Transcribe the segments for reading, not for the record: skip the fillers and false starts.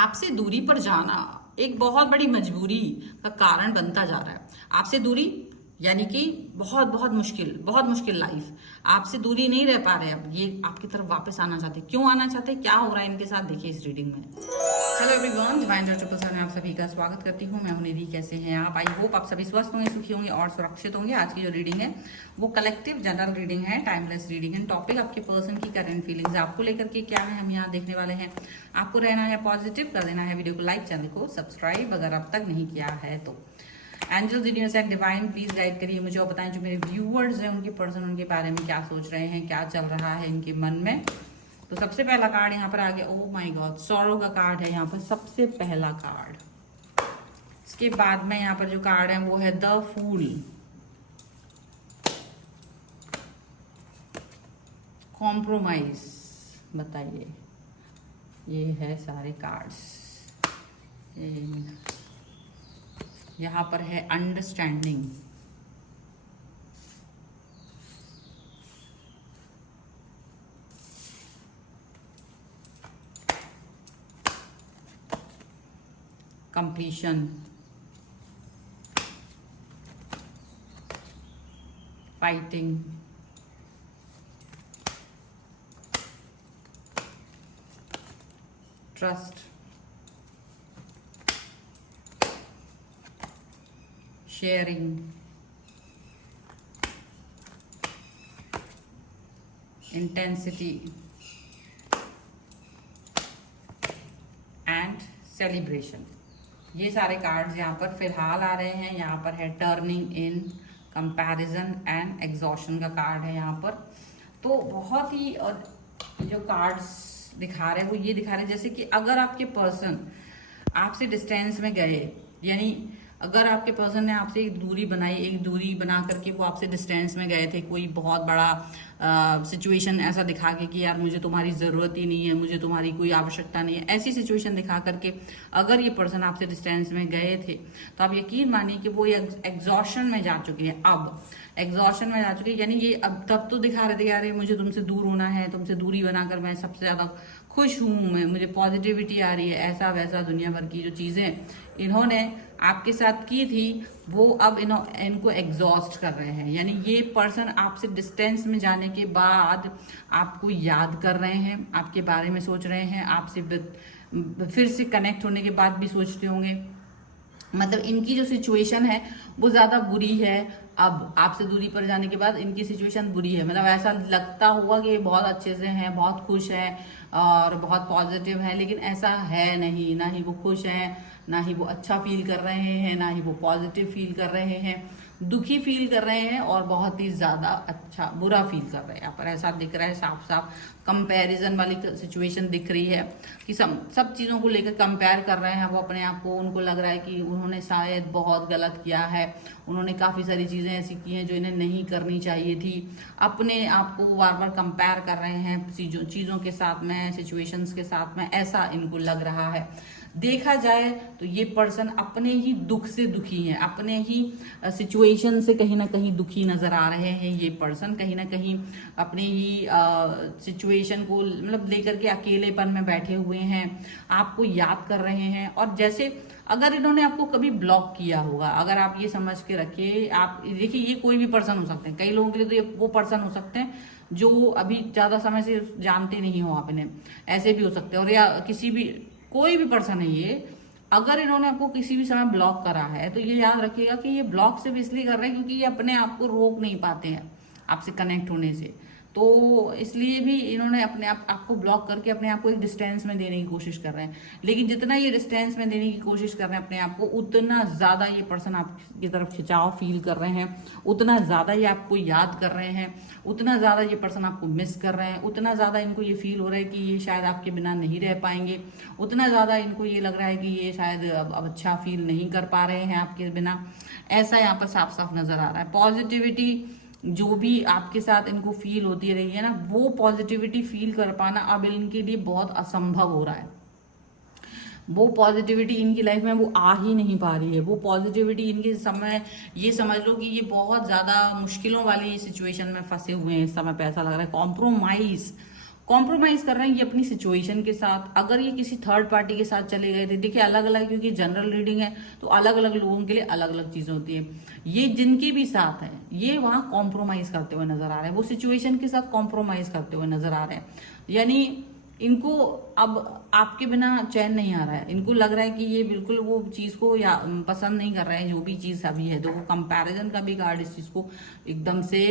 आपसे दूरी पर जाना एक बहुत बड़ी मजबूरी का कारण बनता जा रहा है। आपसे दूरी यानी कि बहुत बहुत मुश्किल लाइफ। आपसे दूरी नहीं रह पा रहे, अब ये आपकी तरफ वापस आना चाहते। क्यों आना चाहते, क्या हो रहा है इनके साथ, देखिए इस रीडिंग में। Hello everyone, divine triple seven में आप सभी का स्वागत करती हूँ। मैं हूं निधि। कैसे हैं आप? आई होप आप सभी स्वस्थ होंगे, सुखी होंगे और सुरक्षित होंगे। आज की जो रीडिंग है वो कलेक्टिव जनरल रीडिंग है, टाइमलेस रीडिंग है। टॉपिक आपके पर्सन की करंट फीलिंग्स आपको लेकर के क्या है, हम यहाँ देखने वाले हैं। आपको रहना है पॉजिटिव, कर देना है वीडियो को लाइक, चैनल को सब्सक्राइब अगर अब तक नहीं किया है तो। Angels, universe and divine please guide करिए मुझे और बताएं जो मेरे व्यूअर्स हैं उनके पर्सन उनके बारे में क्या सोच रहे हैं, क्या चल रहा है इनके मन में। तो सबसे पहला कार्ड यहाँ पर आ गया। ओह माय गॉड, सॉरो का कार्ड है यहाँ पर सबसे पहला कार्ड। इसके बाद में यहाँ पर जो कार्ड है वो है द फूल। कॉम्प्रोमाइज, बताइए। ये है सारे कार्ड्स। यहाँ पर है understanding. Completion, fighting, trust, sharing, intensity and celebration. ये सारे कार्ड्स यहाँ पर फिलहाल आ रहे हैं। यहाँ पर है turning in, comparison and exhaustion का कार्ड है यहाँ पर। तो बहुत ही जो कार्ड्स दिखा रहे हैं वो ये दिखा रहे हैं जैसे कि अगर आपके पर्सन आपसे डिस्टेंस में गए, यानी अगर आपके पर्सन ने आपसे एक दूरी बनाई, एक दूरी बना करके वो आपसे डिस्टेंस में गए थे, कोई बहुत बड़ा सिचुएशन ऐसा दिखा के कि यार मुझे तुम्हारी ज़रूरत ही नहीं है, मुझे तुम्हारी कोई आवश्यकता नहीं है, ऐसी सिचुएशन दिखा करके अगर ये पर्सन आपसे डिस्टेंस में गए थे तो आप यकीन मानिए कि वो एग्जॉशन में जा चुके हैं। अब एग्जॉशन में जा चुके हैं, यानी ये अब तब तो दिखा रहे थे यार मुझे तुमसे दूर होना है, तुमसे दूरी बनाकर मैं सबसे ज़्यादा खुश हूँ, मैं मुझे पॉजिटिविटी आ रही है, ऐसा वैसा दुनिया भर की जो चीज़ें इन्होंने आपके साथ की थी वो अब इनको एग्जॉस्ट कर रहे हैं। यानी ये पर्सन आपसे डिस्टेंस में जाने के बाद आपको याद कर रहे हैं, आपके बारे में सोच रहे हैं, आपसे फिर से कनेक्ट होने के बाद भी सोचते होंगे। मतलब इनकी जो सिचुएशन है वो ज़्यादा बुरी है। अब आपसे दूरी पर जाने के बाद इनकी सिचुएशन बुरी है। मतलब ऐसा लगता हुआ कि बहुत अच्छे से हैं, बहुत खुश हैं और बहुत पॉजिटिव हैं, लेकिन ऐसा है नहीं। ना ही वो खुश हैं, ना ही वो अच्छा फील कर रहे हैं, ना ही वो पॉजिटिव फील कर रहे हैं, दुखी फील कर रहे हैं और बहुत ही ज़्यादा अच्छा बुरा फील कर रहे हैं। यहाँ पर ऐसा दिख रहा है, साफ साफ कंपैरिजन वाली सिचुएशन दिख रही है कि सब चीज़ों को लेकर कंपेयर कर रहे हैं वो अपने आप को। उनको लग रहा है कि उन्होंने शायद बहुत गलत किया है, उन्होंने काफ़ी सारी चीज़ें ऐसी की हैं जो इन्हें नहीं करनी चाहिए थी। अपने आप को बार बार कंपेयर कर रहे हैं चीज़ों के साथ में, सिचुएशंस के साथ में, ऐसा इनको लग रहा है। देखा जाए तो ये पर्सन अपने ही दुख से दुखी हैं, अपने ही सिचुएशन से कहीं ना कहीं दुखी नजर आ रहे हैं। ये पर्सन कहीं ना कहीं अपने ही सिचुएशन को मतलब लेकर के अकेलेपन में बैठे हुए हैं, आपको याद कर रहे हैं। और जैसे अगर इन्होंने आपको कभी ब्लॉक किया होगा, अगर आप ये समझ के रखिए, आप देखिए ये कोई भी पर्सन हो सकते हैं। कई लोगों के लिए तो ये वो पर्सन हो सकते हैं जो अभी ज्यादा समय से जानते नहीं हो आप इन्हें, ऐसे भी हो सकते हैं। और या किसी भी कोई भी पर्सन है ये, अगर इन्होंने आपको किसी भी समय ब्लॉक करा है तो ये याद रखिएगा कि ये ब्लॉक सिर्फ इसलिए कर रहे हैं क्योंकि ये अपने आप को रोक नहीं पाते हैं आपसे कनेक्ट होने से। तो इसलिए भी इन्होंने अपने आपको ब्लॉक करके अपने आप को एक डिस्टेंस में देने की कोशिश कर रहे हैं। लेकिन जितना ये डिस्टेंस में देने की कोशिश कर रहे हैं अपने आप को, उतना ज्यादा ये पर्सन आपकी तरफ खिंचाव फील कर रहे हैं, उतना ज्यादा ये आपको याद कर रहे हैं, उतना ज्यादा ये पर्सन आपको मिस कर रहे हैं, उतना ज्यादा इनको ये फील हो रहा है कि ये शायद आपके बिना नहीं रह पाएंगे, उतना ज्यादा इनको ये लग रहा है कि ये शायद अब अच्छा फील नहीं कर पा रहे हैं आपके बिना। ऐसा यहाँ पर साफ साफ नजर आ रहा है। पॉजिटिविटी जो भी आपके साथ इनको फील होती रही है ना, वो पॉजिटिविटी फील कर पाना अब इनके लिए बहुत असंभव हो रहा है। वो पॉजिटिविटी इनकी लाइफ में वो आ ही नहीं पा रही है। वो पॉजिटिविटी इनके समय, ये समझ लो कि ये बहुत ज्यादा मुश्किलों वाली सिचुएशन में फंसे हुए हैं इस समय पे। ऐसा लग रहा है कॉम्प्रोमाइज कर रहे हैं ये अपनी सिचुएशन के साथ। अगर ये किसी थर्ड पार्टी के साथ चले गए थे, देखिए अलग अलग, क्योंकि जनरल रीडिंग है तो अलग अलग लोगों के लिए अलग अलग चीजें होती है। ये जिनके भी साथ है ये वहां कॉम्प्रोमाइज करते हुए नजर आ रहे हैं, वो सिचुएशन के साथ कॉम्प्रोमाइज करते हुए नजर आ रहे हैं। यानी इनको अब आपके बिना चैन नहीं आ रहा है, इनको लग रहा है कि ये बिल्कुल वो चीज को या पसंद नहीं कर रहे हैं जो भी चीज अभी है। तो वो कंपैरिजन का भी कार्ड इस चीज को एकदम से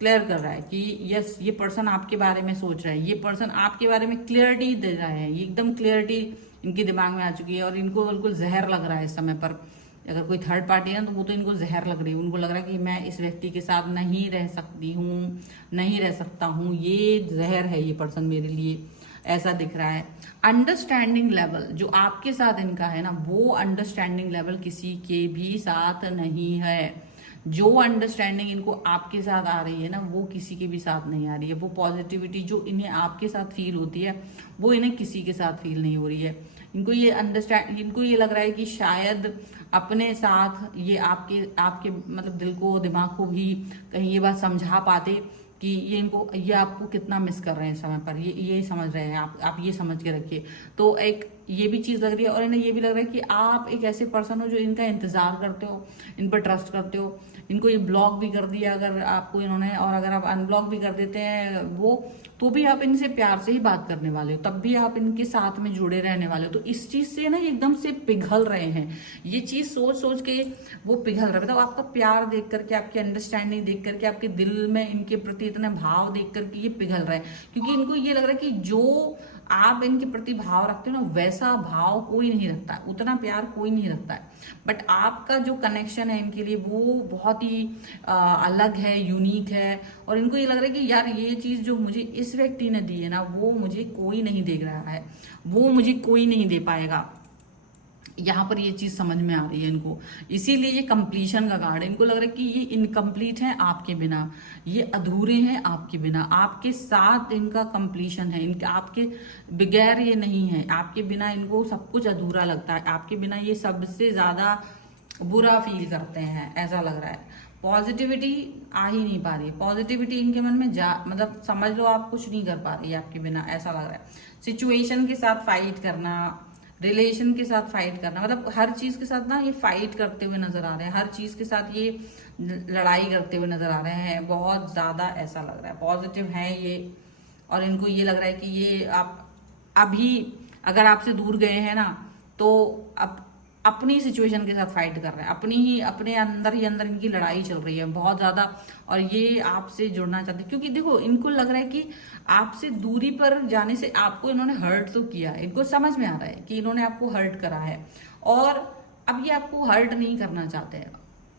क्लियर कर रहा है कि यस, ये पर्सन आपके बारे में सोच रहा है, ये पर्सन आपके बारे में क्लियरिटी दे रहा है, ये एकदम क्लियरिटी इनके दिमाग में आ चुकी है। और इनको बिल्कुल जहर लग रहा है इस समय पर। अगर कोई थर्ड पार्टी है तो वो तो इनको जहर लग रही है, उनको लग रहा है कि मैं इस व्यक्ति के साथ नहीं रह सकती हूँ, नहीं रह सकता हूँ, ये जहर है ये पर्सन मेरे लिए, ऐसा दिख रहा है। अंडरस्टैंडिंग लेवल जो आपके साथ इनका है ना, वो अंडरस्टैंडिंग लेवल किसी के भी साथ नहीं है। जो अंडरस्टैंडिंग इनको आपके साथ आ रही है ना, वो किसी के भी साथ नहीं आ रही है। वो पॉजिटिविटी जो इन्हें आपके साथ फील होती है वो इन्हें किसी के साथ फील नहीं हो रही है। इनको ये लग रहा है कि शायद अपने साथ ये आपके आपके मतलब दिल को, दिमाग को भी कहीं ये बात समझा पाते कि ये आपको कितना मिस कर रहे हैं इस समय पर, ये समझ रहे हैं। आप ये समझ के रखिए। तो एक ये भी चीज लग रही है, और इन्हें ये भी लग रहा है कि आप एक ऐसे पर्सन हो जो इनका इंतजार करते हो, इन पर ट्रस्ट करते हो। इनको ये ब्लॉक भी कर दिया अगर आपको इन्होंने, और अगर आप अनब्लॉक भी कर देते हैं वो, तो भी आप इनसे प्यार से ही बात करने वाले हो, तब भी आप इनके साथ में जुड़े रहने वाले हो। तो इस चीज से ना एकदम से पिघल रहे हैं, ये चीज सोच सोच के वो पिघल रहा है। मतलब आपका प्यार देख करके, आपकी अंडरस्टैंडिंग देख करके, आपके दिल में इनके प्रति इतने भाव देख करके ये पिघल रहा है। क्योंकि इनको ये लग रहा है कि जो आप इनके प्रति भाव रखते हो ना, वैसा भाव कोई नहीं रखता है, उतना प्यार कोई नहीं रखता है। बट आपका जो कनेक्शन है इनके लिए वो बहुत ही अलग है, यूनिक है। और इनको ये लग रहा है कि यार ये चीज जो मुझे इस व्यक्ति ने दी है ना, वो मुझे कोई नहीं दे रहा है, वो मुझे कोई नहीं दे पाएगा। यहाँ पर ये चीज समझ में आ रही है इनको। इसीलिए ये कंप्लीशन का कार्ड है। इनको लग रहा है कि ये इनकम्प्लीट है आपके बिना, ये अधूरे हैं आपके बिना, आपके साथ इनका कंप्लीशन है, इनके आपके बगैर ये नहीं है, आपके बिना इनको सब कुछ अधूरा लगता है, आपके बिना ये सबसे ज्यादा बुरा फील करते हैं, ऐसा लग रहा है। पॉजिटिविटी आ ही नहीं पा रही है, पॉजिटिविटी इनके मन में मतलब समझ लो आप कुछ नहीं कर पा रही है आपके बिना, ऐसा लग रहा है। सिचुएशन के साथ फाइट करना, रिलेशन के साथ फाइट करना, मतलब हर चीज के साथ ना ये फाइट करते हुए नजर आ रहे हैं, हर चीज के साथ ये लड़ाई करते हुए नजर आ रहे हैं, बहुत ज्यादा ऐसा लग रहा है। पॉजिटिव है ये, और इनको ये लग रहा है कि ये आप अभी अगर आपसे दूर गए हैं ना, तो अब अपनी सिचुएशन के साथ फाइट कर रहे हैं, अपने अंदर ही अंदर इनकी लड़ाई चल रही है बहुत ज्यादा। और ये आपसे जुड़ना चाहते हैं, क्योंकि देखो इनको लग रहा है कि आपसे दूरी पर जाने से आपको इन्होंने हर्ट तो किया है, इनको समझ में आ रहा है कि इन्होंने आपको हर्ट करा है, और अब ये आपको हर्ट नहीं करना चाहते हैं,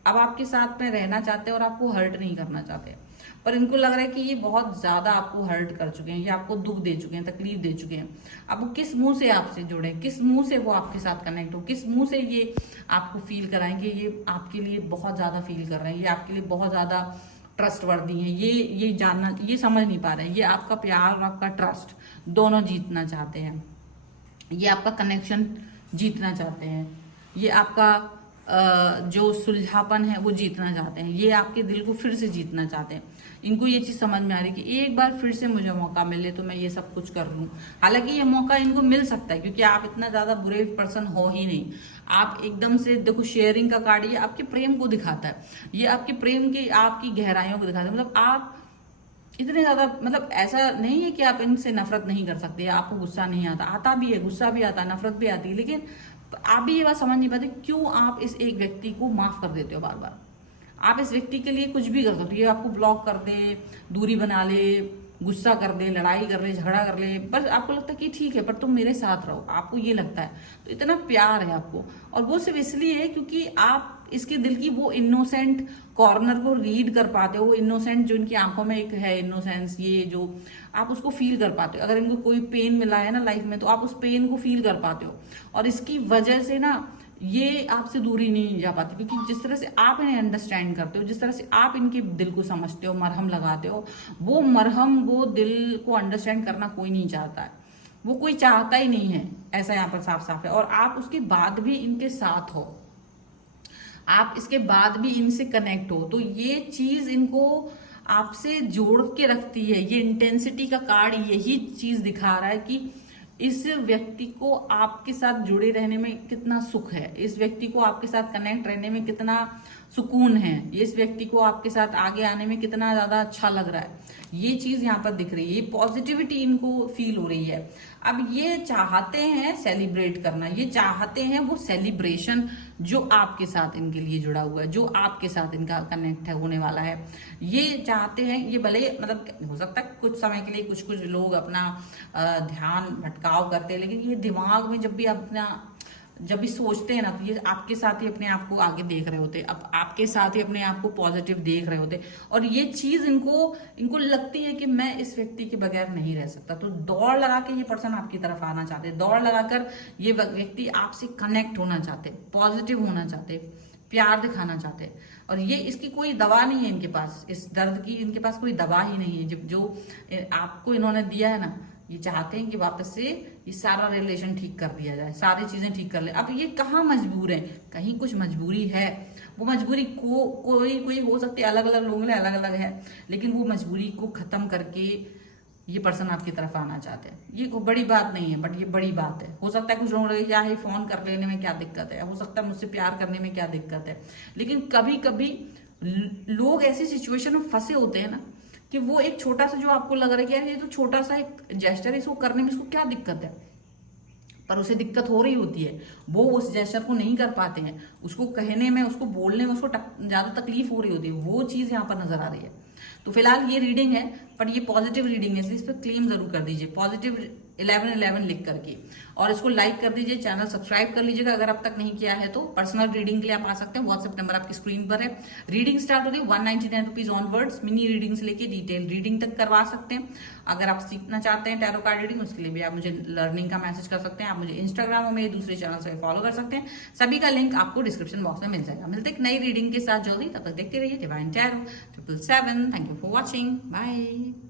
अब आपके साथ में रहना चाहते हैं और आपको हर्ट नहीं करना चाहते। पर इनको लग रहा है कि ये बहुत ज्यादा आपको हर्ट कर चुके हैं, ये आपको दुख दे चुके हैं, तकलीफ दे चुके हैं। अब वो किस मुंह से आपसे जुड़े, किस मुंह से वो आपके साथ कनेक्ट हो, किस मुंह से ये आपको फील कराएंगे ये आपके लिए बहुत ज्यादा फील कर रहे हैं, ये आपके लिए बहुत ज्यादा ट्रस्टवर्दी हैं, ये जानना, ये समझ नहीं पा रहे हैं। ये आपका प्यार और आपका ट्रस्ट दोनों जीतना चाहते हैं, ये आपका कनेक्शन जीतना चाहते हैं, ये आपका जो सुलझापन है वो जीतना चाहते हैं, ये आपके दिल को फिर से जीतना चाहते हैं। इनको ये चीज समझ में आ रही है कि एक बार फिर से मुझे मौका मिले तो मैं ये सब कुछ कर लूं। हालांकि ये मौका इनको मिल सकता है, क्योंकि आप इतना ज्यादा बुरे पर्सन हो ही नहीं। आप एकदम से देखो, शेयरिंग का कार्ड ये आपके प्रेम को दिखाता है, ये आपके प्रेम की, आपकी गहराइयों को दिखाता है। मतलब आप इतने ज्यादा, मतलब ऐसा नहीं है कि आप इनसे नफरत नहीं कर सकते, आपको गुस्सा नहीं आता, आता भी है, गुस्सा भी आता है, नफरत भी आती है, लेकिन आप भी ये बात समझ नहीं पाते क्यों आप इस एक व्यक्ति को माफ कर देते हो बार बार। आप इस व्यक्ति के लिए कुछ भी कर सकते हो, ये आपको ब्लॉक कर दे, दूरी बना ले, गुस्सा कर दे, लड़ाई कर ले, झगड़ा कर ले, बस आपको लगता है कि ठीक है पर तुम मेरे साथ रहो, आपको ये लगता है। तो इतना प्यार है आपको, और वो सिर्फ इसलिए है क्योंकि आप इसके दिल की वो इनोसेंट कॉर्नर को रीड कर पाते हो, वो इनोसेंट जो इनकी आंखों में एक है इनोसेंस, ये जो आप उसको फील कर पाते हो। अगर इनको कोई पेन मिला है ना लाइफ में, तो आप उस पेन को फील कर पाते हो, और इसकी वजह से ना ये आपसे दूरी नहीं जा पाती, क्योंकि जिस तरह से आप इन्हें अंडरस्टैंड करते हो, जिस तरह से आप इनके दिल को समझते हो, मरहम लगाते हो, वो मरहम, वो दिल को अंडरस्टैंड करना कोई नहीं चाहता है, वो कोई चाहता ही नहीं है, ऐसा यहाँ पर साफ साफ है। और आप उसके बाद भी इनके साथ हो, आप इसके बाद भी इनसे कनेक्ट हो, तो ये चीज इनको आपसे जोड़ के रखती है। ये इंटेंसिटी का कार्ड यही चीज दिखा रहा है कि इस व्यक्ति को आपके साथ जुड़े रहने में कितना सुख है, इस व्यक्ति को आपके साथ कनेक्ट रहने में कितना सुकून है, इस व्यक्ति को आपके साथ आगे आने में कितना ज्यादा अच्छा लग रहा है, ये चीज यहाँ पर दिख रही है। ये पॉजिटिविटी इनको फील हो रही है। अब ये चाहते हैं सेलिब्रेट करना, ये चाहते हैं वो सेलिब्रेशन जो आपके साथ इनके लिए जुड़ा हुआ है, जो आपके साथ इनका कनेक्ट है होने वाला है, ये चाहते हैं। ये भले मतलब हो सकता है कुछ समय के लिए कुछ कुछ लोग अपना ध्यान भटकाव करते हैं, लेकिन ये दिमाग में जब भी सोचते हैं ना, तो ये आपके साथ ही अपने आप को आगे देख रहे होते, अब आपके साथ ही अपने आप को पॉजिटिव देख रहे होते, और ये चीज इनको लगती है कि मैं इस व्यक्ति के बगैर नहीं रह सकता। तो दौड़ लगा के ये पर्सन आपकी तरफ आना चाहते, दौड़ लगाकर ये व्यक्ति आपसे कनेक्ट होना चाहते, पॉजिटिव होना चाहते, प्यार दिखाना चाहते। और ये इसकी कोई दवा नहीं है इनके पास, इस दर्द की इनके पास कोई दवा ही नहीं है। जो आपको इन्होंने दिया है ना, ये चाहते हैं कि वापस से ये सारा रिलेशन ठीक कर दिया जाए, सारी चीजें ठीक कर ले। अब ये कहाँ मजबूर है, कहीं कुछ मजबूरी है। वो मजबूरी को कोई हो सकती है, अलग अलग लोगों के अलग अलग है, लेकिन वो मजबूरी को खत्म करके ये पर्सन आपकी तरफ आना चाहते हैं। ये कोई बड़ी बात नहीं है, बट ये बड़ी बात है। हो सकता है कुछ लोग लगे क्या है, फोन कर लेने में क्या दिक्कत है, हो सकता है मुझसे प्यार करने में क्या दिक्कत है, लेकिन कभी कभी लोग ऐसी सिचुएशन में फंसे होते हैं ना कि वो एक छोटा सा जो आपको लग रहा है कि यार ये तो छोटा सा एक जेस्चर है, इसको करने में इसको क्या दिक्कत है, पर उसे दिक्कत हो रही होती है। वो उस जेस्चर को नहीं कर पाते हैं, उसको कहने में, उसको बोलने में उसको ज्यादा तकलीफ हो रही होती है। वो चीज यहाँ पर नजर आ रही है। तो फिलहाल ये रीडिंग है, पर ये पॉजिटिव रीडिंग है, इसलिए इस पर क्लेम जरूर कर दीजिए पॉजिटिव 1111 लिख करके, और इसको लाइक कर दीजिए, चैनल सब्सक्राइब कर लीजिएगा अगर अब तक नहीं किया है तो। पर्सनल रीडिंग के लिए आप आ सकते हैं, व्हाट्सएप नंबर आपकी स्क्रीन पर है। रीडिंग स्टार्ट होती है 199 रुपीज ऑनवर्ड्स, मिनी रीडिंग से लेके डिटेल रीडिंग तक करवा सकते हैं। अगर आप सीखना चाहते हैं टैरो कार्ड रीडिंग, उसके लिए भी आप मुझे लर्निंग का मैसेज कर सकते हैं। आप मुझे इंस्टाग्राम और मेरे दूसरे चैनल से फॉलो कर सकते हैं, सभी का लिंक आपको डिस्क्रिप्शन बॉक्स में मिल जाएगा। मिलते हैं नई रीडिंग के साथ जल्दी, तब तक देखते रहिए divine tarot 777। Thank you for watching, bye.